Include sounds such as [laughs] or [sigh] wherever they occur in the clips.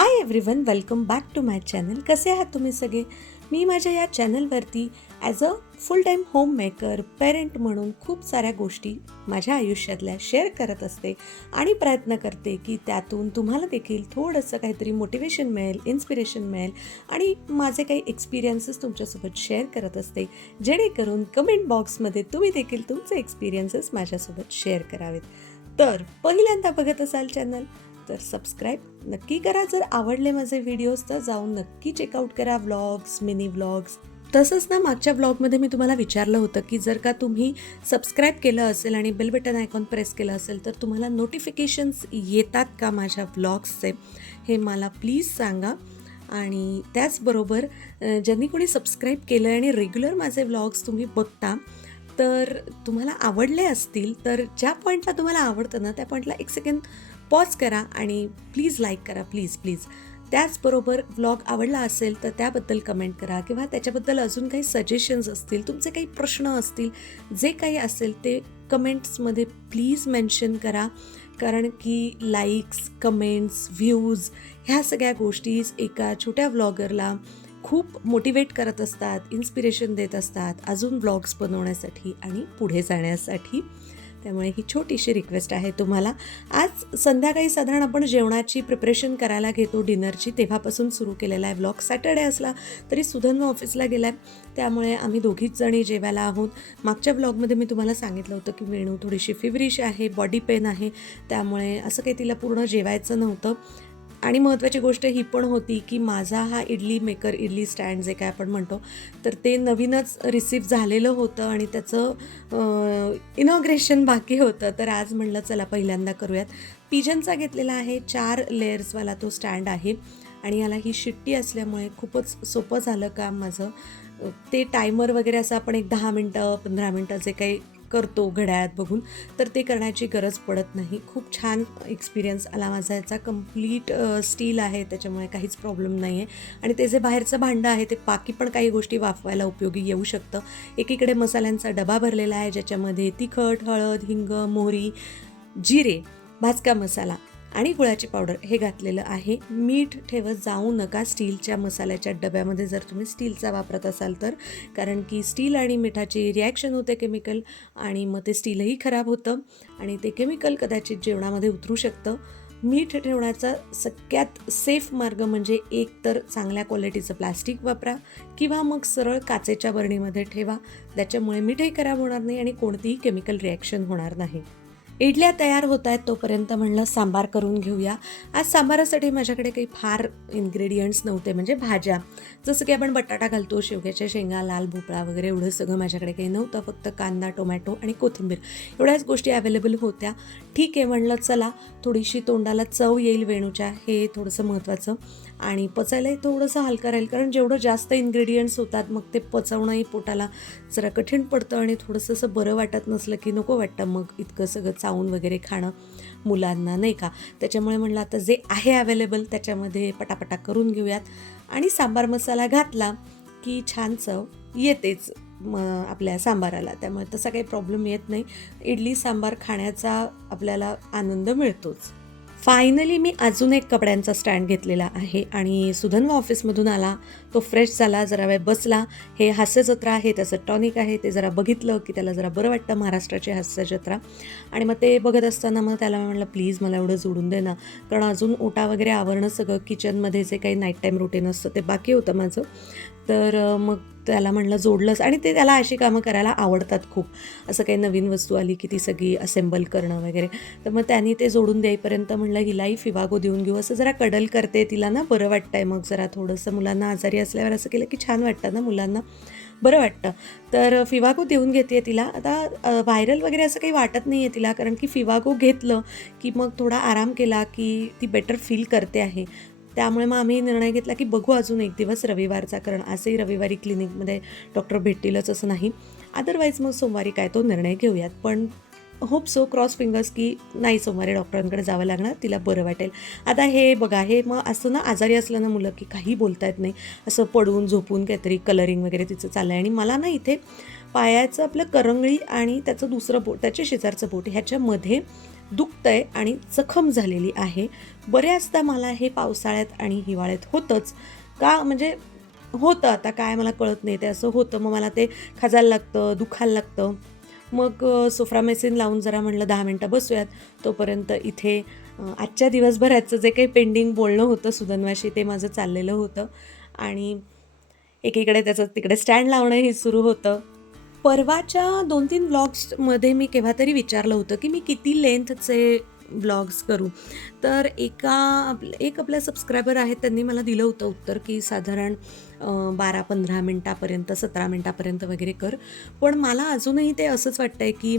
Hi everyone welcome back to my channel कसे आहात तुम्ही सगळे? मी माझ्या या चॅनलवरती as a full time homemaker parent म्हणून खूप साऱ्या गोष्टी माझ्या आयुष्यातल्या शेअर करत असते आणि प्रयत्न करते की त्यातून तुम्हाला देखील थोडंसं काहीतरी मोटिवेशन मिळेल इन्स्पिरेशन मिळेल आणि माझे काही एक्सपिरियन्सेस तुमच्यासोबत शेअर करत असते. जेणेकरून कमेंट बॉक्समध्ये तुम्ही देखील तुमचे एक्सपिरियन्सेस माझ्यासोबत शेअर करावेत. तर पहिल्यांदा बघत असाल चॅनल तर सबस्क्राईब नक्की करा. जर आवडले माझे व्हिडिओज तर जाऊन नक्की चेकआउट करा व्लॉग्स मिनी व्लॉग्स तसंच ना मागच्या ब्लॉगमध्ये मी तुम्हाला विचारलं होतं की जर का तुम्ही सबस्क्राईब केलं असेल आणि बेल बटन आयकॉन प्रेस केलं असेल तर तुम्हाला नोटिफिकेशन्स येतात का माझ्या व्लॉग्सचे हे मला प्लीज सांगा. आणि त्याचबरोबर ज्यांनी कोणी सबस्क्राईब केलं आहे आणि रेग्युलर माझे व्लॉग्स तुम्ही बघता तर तुम्हाला आवडले असतील तर ज्या पॉईंटला तुम्हाला आवडतं ना त्या पॉईंटला एक सेकंड पॉज करा आणि प्लीज लाईक करा प्लीज प्लीज त्याचबरोबर व्लॉग आवडला असेल तर त्याबद्दल कमेंट करा किंवा त्याच्याबद्दल अजून काही सजेशन्स असतील तुमचे काही प्रश्न असतील जे काही असेल ते कमेंट्समध्ये प्लीज मेन्शन करा. कारण की लाईक्स कमेंट्स व्ह्यूज ह्या सगळ्या गोष्टीज एका छोट्या व्लॉगरला खूप मोटिवेट करत असतात इन्स्पिरेशन देत असतात अजून ब्लॉग्स बनवण्यासाठी आणि पुढे जाण्यासाठी. त्यामुळे ही छोटीशी रिक्वेस्ट आहे तुम्हाला. आज संध्याकाळी साधारण आपण जेवणाची प्रिपरेशन करायला घेतो डिनरची तेव्हापासून सुरू केलेला आहे ब्लॉग सॅटर्डे असला तरी सुधन्व ऑफिसला गेला आहे त्यामुळे आम्ही दोघीच जणी जेवायला आहोत. मागच्या ब्लॉगमध्ये मी तुम्हाला सांगितलं होतं की वेणू थोडीशी फिवरिश आहे बॉडी पेन आहे. त्यामुळे असं काही तिला पूर्ण जेवायचं नव्हतं. आणि महत्त्वाची गोष्ट ही पण होती की माझा हा इडली मेकर इडली स्टँड जे काय आपण म्हणतो तर ते नवीनच रिसीव झालेलं होतं आणि त्याचं इनॉग्रेशन बाकी होतं. तर आज म्हणलं चला पहिल्यांदा करूयात. पिजनचा घेतलेला आहे चार लेयर्सवाला तो स्टँड आहे. आणि याला ही शिट्टी असल्यामुळे खूपच सोपं झालं काम माझं. ते टायमर वगैरे असं आपण एक दहा मिनटं पंधरा मिनटं जे काही करतो घड्याळात बघून तर ते करण्याची गरज पडत नाही. खूप छान एक्सपिरियन्स आला माझा. याचा कंप्लीट स्टील आहे त्याच्यामुळे काहीच प्रॉब्लेम नाही आहे आणि ते जे बाहेरचं भांडं आहे ते बाकी पण काही गोष्टी वाफवायला उपयोगी येऊ शकतं. एकीकडे मसाल्यांचा डबा भरलेला आहे ज्याच्यामध्ये तिखट हळद हिंग मोहरी जिरे भाजका मसाला आणि गुळाची पावडर हे घातलेलं आहे. मीठ ठेवत जाऊ नका स्टीलच्या मसाल्याच्या डब्यामध्ये जर तुम्ही स्टीलचा वापरत असाल तर. कारण की स्टील आणि मिठाची रिॲक्शन होते केमिकल आणि मग ते स्टीलही खराब होतं. आणि ते केमिकल कदाचित जेवणामध्ये उतरू शकतं. मीठ ठेवण्याचा सगळ्यात सेफ मार्ग म्हणजे एक तर चांगल्या क्वालिटीचं प्लास्टिक वापरा किंवा मग सरळ काचेच्या बरणीमध्ये ठेवा. त्याच्यामुळे मीठही खराब होणार नाही आणि कोणतीही केमिकल रिॲक्शन होणार नाही. इडल्या तयार होत आहेत तोपर्यंत म्हणलं सांबार करून घेऊया. आज सांबारासाठी माझ्याकडे काही फार इन्ग्रेडियंट्स नव्हते म्हणजे भाज्या. जसं की आपण बटाटा घालतो शेवग्याच्या शेंगा लाल भोपळा वगैरे एवढं सगळं माझ्याकडे काही नव्हतं. फक्त कांदा टोमॅटो आणि कोथिंबीर. एवढ्याच गोष्टी अवेलेबल होत्या. ठीक आहे म्हणलं चला थोडीशी तोंडाला चव येईल वेणूच्या. हे थोडंसं महत्त्वाचं आणि पचायलाही थोडंसं हलका राहील कारण जेवढं जास्त इन्ग्रेडियंट्स होतात मग ते पचवणंही पोटाला जरा कठीण पडतं आणि थोडंसं असं बरं वाटत नसलं की नको वाटतं मग इतकं सगळं चावून वगैरे खाणं मुलांना नाही का? त्याच्यामुळे म्हणलं आता जे आहे अवेलेबल त्याच्यामध्ये पटापटा करून घेऊयात. आणि सांबार मसाला घातला की छान चव येतेच म आपल्या सांबाराला. त्यामुळे तसा काही प्रॉब्लेम येत नाही. इडली सांबार खाण्याचा आपल्याला आनंद मिळतोच. फायनली मी अजून एक कपड्यांचा स्टँड घेतलेला आहे आणि सुधन्व ऑफिसमधून आला. तो फ्रेश झाला जरा वेळ बसला. हे हास्यजत्रा आहे त्याचं टॉनिक आहे. ते जरा बघितलं की त्याला जरा बरं वाटतं महाराष्ट्राची हास्यजत्रा आणि मग ते बघत असताना मग त्याला म्हणलं प्लीज मला एवढं जोडून दे ना. कारण अजून ओटा वगैरे आवरणं सगळं किचनमध्ये जे काही नाईट टाईम रुटीन असतं ते बाकी होतं माझं. तर मग त्याला म्हणलं जोडलंच आणि ते त्याला अशी कामं करायला आवडतात खूप. असं काही नवीन वस्तू आली की ती सगळी असेंबल करणं वगैरे. तर मग त्यांनी ते जोडून द्यायपर्यंत म्हणलं हिलाही फिवागो देऊन घेऊ. असं जरा कडल करते तिला ना बरं वाटतं आहे मग जरा थोडंसं. मुलांना आजारी असल्यावर असं केलं की छान वाटतं ना मुलांना. बरं वाटतं. तर फिवागो देऊन घेते तिला. आता व्हायरल वगैरे असं काही वाटत नाही आहे तिला कारण की फिवागो घेतलं की मग थोडा आराम केला की ती बेटर फील करते आहे. त्यामुळे मग आम्ही निर्णय घेतला की बघू अजून एक दिवस रविवारचा कारण असंही रविवारी क्लिनिकमध्ये डॉक्टर भेटतीलच असं नाही. अदरवाईज मग सोमवारी काय तो निर्णय घेऊयात. पण होप सो क्रॉस फिंगर्स की नाही सोमवारी डॉक्टरांकडे जावं लागणार तिला बरं वाटेल. आता हे बघा हे मग असं ना आजारी असलं ना मुलं की काही बोलता येत नाही. असं पडून झोपून काहीतरी कलरिंग वगैरे तिचं चाललं आहे आणि मला ना इथे पायाचं आपलं करंगळी आणि त्याचं दुसरं बोट त्याच्या शेजारचं बोट ह्याच्यामध्ये दुखतंय आणि जखम झालेली आहे. बऱ्याचदा मला हे पावसाळ्यात आणि हिवाळ्यात होतंच. का म्हणजे होतं आता काय मला कळत नाही. ते असं होतं मग मला ते खाजायला लागतं दुखायला लागतं. मग सोफ्रामेसिन लावून जरा म्हणलं दहा मिनटं बसूयात. तोपर्यंत इथे आजच्या दिवसभराचं जे काही पेंडिंग बोलणं होतं सुदनवाशी ते माझं चाललेलं होतं. आणि एकीकडे त्याचं तिकडे स्टँड लावणंही सुरू होतं. परवाच्या दोन तीन व्लॉग्समध्ये मी केव्हा तरी विचारलं होतं की मी किती लेंथचे ब्लॉग्स करू? तर एका एक आपल्या सबस्क्रायबर आहेत त्यांनी मला दिलं होतं उत्तर की साधारण बारा पंधरा मिनटापर्यंत सतरा मिनटापर्यंत वगैरे कर. पण मला अजूनही ते असंच वाटतं आहे की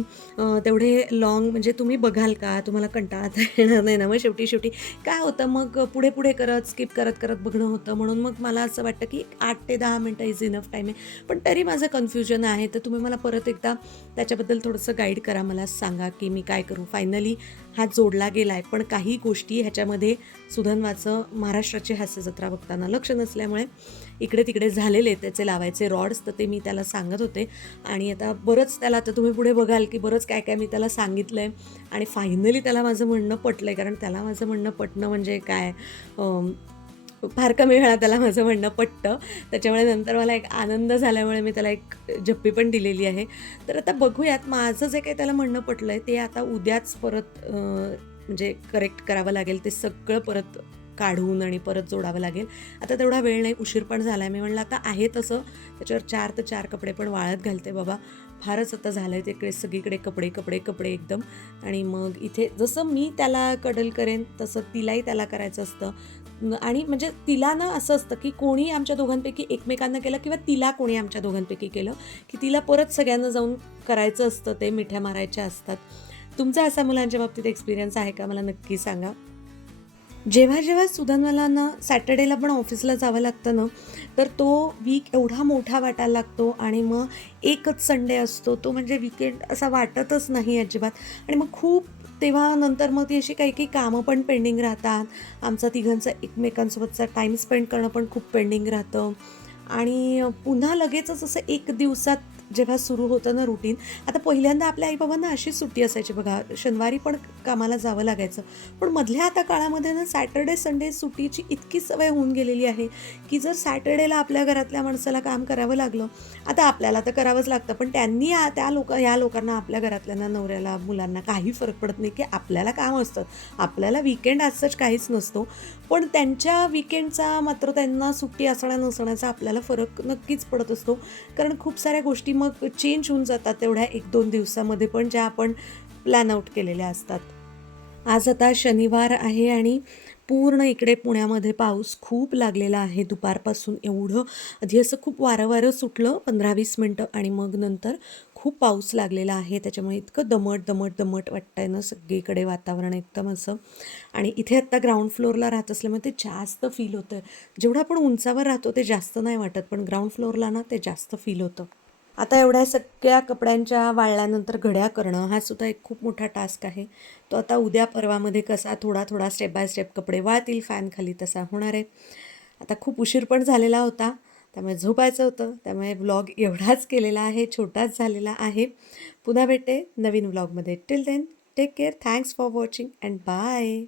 तेवढे लॉंग म्हणजे तुम्ही बघाल का? तुम्हाला कंटाळा [laughs] येणार नाही ना मग शेवटी शेवटी. काय होतं मग पुढे पुढे करत स्किप करत करत बघणं होतं. म्हणून मग मला असं वाटतं की आठ ते दहा मिनटं इज इनफ टाईम आहे. पण तरी माझं कन्फ्युजन आहे. तर तुम्ही मला परत एकदा त्याच्याबद्दल थोडंसं गाईड करा. मला सांगा की मी काय करू. फायनली हा जोडला गेला आहे पण काही गोष्टी ह्याच्यामध्ये सुधन्वाचं महाराष्ट्राची हास्य जत्रा बघताना लक्ष नसल्यामुळे इकडे तिकडे झालेले त्याचे लावायचे रॉड्स तर ते मी त्याला सांगत होते. आणि आता बरंच त्याला आता तुम्ही पुढे बघाल की बरंच काय काय मी त्याला सांगितलं आहे आणि फायनली त्याला माझं म्हणणं पटलं आहे कारण त्याला माझं म्हणणं पटणं म्हणजे काय? फार कमी वेळा त्याला माझं म्हणणं पटतं. त्याच्यामुळे नंतर मला एक आनंद झाल्यामुळे मी त्याला एक जप्पी पण दिलेली आहे. तर आता बघूयात माझं जे काही त्याला म्हणणं पटलं आहे ते आता उद्याच परत म्हणजे करेक्ट करावं लागेल ते सगळं परत काढून आणि परत जोडावं लागेल. आता तेवढा वेळ नाही उशीर पण झाला आहे मी म्हणलं आता आहे तसं. त्याच्यावर चार तर चार कपडे पण वाळत घालते बाबा. फारच आता झालं आहे तिकडे सगळीकडे कपडे कपडे कपडे एकदम. आणि मग इथे जसं मी त्याला कडल करेन तसं तिलाही त्याला करायचं असतं. आणि म्हणजे तिला ना असं असतं की कोणी आमच्या दोघांपैकी एकमेकांना केलं किंवा तिला कोणी आमच्या दोघांपैकी केलं की तिला परत सगळ्यांना जाऊन करायचं असतं ते मिठ्या मारायच्या असतात. तुमचा असा मुलांच्या बाबतीत एक्सपिरियन्स आहे का? मला नक्की सांगा. जेव्हा जेव्हा सुधनवाला ना सॅटर्डेला पण ऑफिसला जावं लागतं ना तर तो वीक एवढा मोठा वाटायला लागतो आणि मग एकच संडे असतो. तो म्हणजे विकेंड असा वाटतच नाही अजिबात. आणि मग खूप तेव्हा नंतर मग ती अशी काही काही कामं पण पेंडिंग राहतात. आमचा तिघांचा एकमेकांसोबतचा टाईम स्पेंड करणं पण खूप पेंडिंग राहतं. आणि पुन्हा लगेचच असं एक दिवसात जेव्हा सुरू होतं ना रुटीन आता पहिल्यांदा आपल्या आईबाबांना अशीच सुट्टी असायची. बघा शनिवारी पण कामाला जावं लागायचं. पण मधल्या आता काळामध्ये ना सॅटर्डे संडे सुट्टीची इतकी सवय होऊन गेलेली आहे की जर सॅटर्डेला आपल्या घरातल्या माणसाला काम करावं लागलं आता आपल्याला तर करावंच लागतं. पण त्यांनी त्या लोक या लोकांना आपल्या घरातल्यांना नवऱ्याला मुलांना काही फरक पडत नाही की आपल्याला काम असतं. आपल्याला विकेंड असंच काहीच नसतो. पण त्यांच्या विकेंडचा मात्र त्यांना सुट्टी असण्या नसण्याचा आपल्याला फरक नक्कीच पडत असतो. कारण खूप साऱ्या गोष्टी मग चेंज होऊन जातात तेवढ्या एक दोन दिवसामध्ये पण ज्या आपण प्लॅन आउट केलेल्या असतात. आज आता शनिवार आहे आणि पूर्ण इकडे पुण्यामध्ये पाऊस खूप लागलेला आहे. दुपारपासून एवढं आधी असं खूप वारं वारं सुटलं पंधरा वीस मिनटं आणि मग नंतर खूप पाऊस लागलेला आहे. त्याच्यामुळे इतकं दमट दमट दमट वाटतंय ना सगळीकडे वातावरण एकदम असं. आणि इथे आत्ता ग्राउंड फ्लोअरला राहत असल्यामुळे ते जास्त फील होतं जेवढं आपण उंचावर राहतो ते जास्त नाही वाटत पण ग्राउंड फ्लोअरला ना ते जास्त फील होतं. आता एवढ्या सगळ्या कपड्यांच्या वाळल्यानंतर घड्या करणं हा सुद्धा एक खूप मोठा टास्क आहे. तो आता उद्या परवामध्ये कसा थोडा थोडा स्टेप बाय स्टेप कपडे वाळतील फॅनखाली तसा होणार आहे. आता खूप उशीर पण झालेला होता त्यामुळे झोपायचं होतं. त्यामुळे व्लॉग एवढाच केलेला आहे छोटाच झालेला आहे. पुन्हा भेटते नवीन व्लॉगमध्ये till then take care thanks for watching and bye